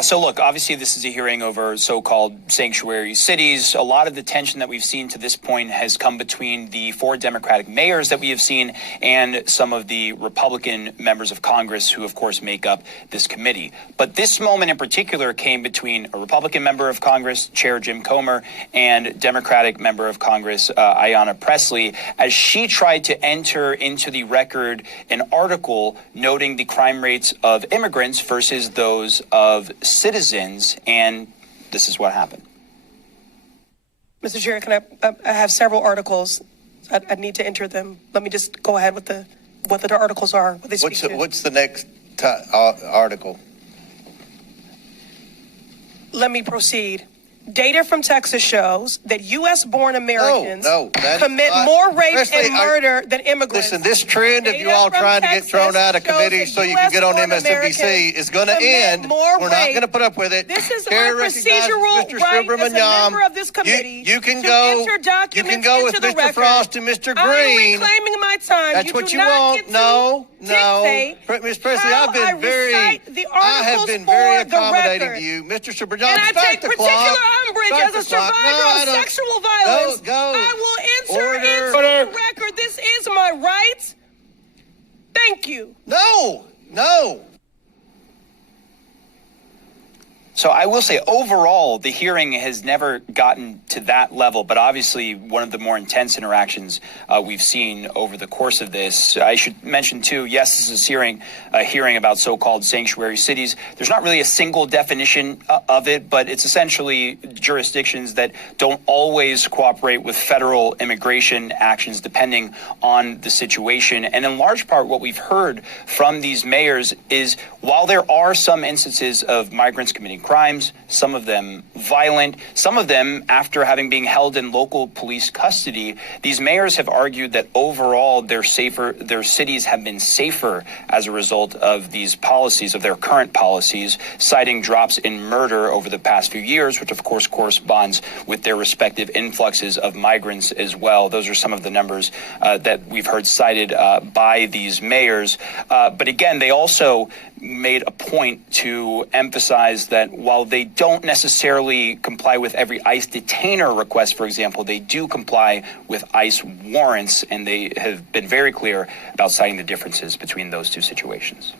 So look, obviously this is a hearing over so-called sanctuary cities. A lot of the tension that we've seen to this point has come between the 4 Democratic mayors that we have seen and some of the Republican members of Congress who, of course, make up this committee. But this moment in particular came between a Republican member of Congress, Chair Jim Comer, and Democratic member of Congress, Ayanna Pressley, as she tried to enter into the record an article noting the crime rates of immigrants versus those of citizens, and this is what happened. Mr. Chair, can I have several articles. I need to enter them. Let me just go ahead with what the articles are. What they speak to. What's the next article? Let me proceed. Data from Texas shows that U.S.-born Americans commit more rape and murder than immigrants. Listen, this trend of you all trying to get thrown out of committee so you can get on MSNBC is going to end. We're not going to put up with it. This is my procedural right as a member of this committee. You can go with Mr. Frost and Mr. Green. I am reclaiming my time. That's what you want. No. Ms. Pressley, I have been very accommodating to you. Mr. Subrajan, start the clock. As a survivor of sexual violence, I will enter into the record. This is my right. Thank you. No. So I will say, overall, the hearing has never gotten to that level, but obviously one of the more intense interactions we've seen over the course of this. I should mention, too, yes, this is a hearing about so-called sanctuary cities. There's not really a single definition of it, but it's essentially jurisdictions that don't always cooperate with federal immigration actions depending on the situation. And in large part, what we've heard from these mayors is while there are some instances of migrants committing crimes, some of them violent, some of them after having been held in local police custody, these mayors have argued that overall their cities have been safer as a result of these policies, of their current policies, citing drops in murder over the past few years, which of course corresponds with their respective influxes of migrants as well. Those are some of the numbers that we've heard cited by these mayors. But again, they also made a point to emphasize that while they don't necessarily comply with every ICE detainer request, for example, they do comply with ICE warrants, and they have been very clear about citing the differences between those two situations.